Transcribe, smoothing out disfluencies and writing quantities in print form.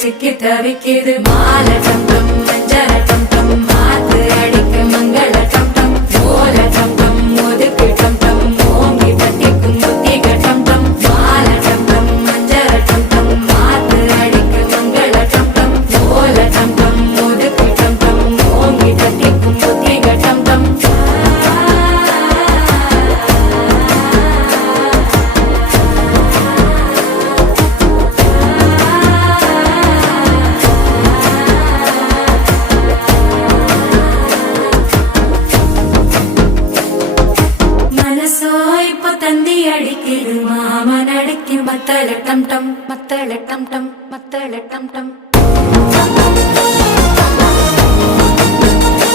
சிக்கி தவிக்குது மாலை டம் டம் மஞ்சள டம் டம் மாத்து அடிக்க மங்கள டம் டம் ஓல டம் டம் ஒதுக்கு டம் டம் ஓங்கி தட்டிக்கும் புத்திக டம் டம் மாலை டம் டம் மஞ்சள டம் டம் மாத்து அடிக்க மங்கள டம் டம் ஓல டம் டம் ஒதுக்கு டம் டம் ஓங்கி தட்டிக்கும் புத்திக டம் டம் தந்தி அடிக்குது மாமன் அடிக்கும் மத்தள டம் டம் மத்தள டம் டம் மத்தள டம் டம்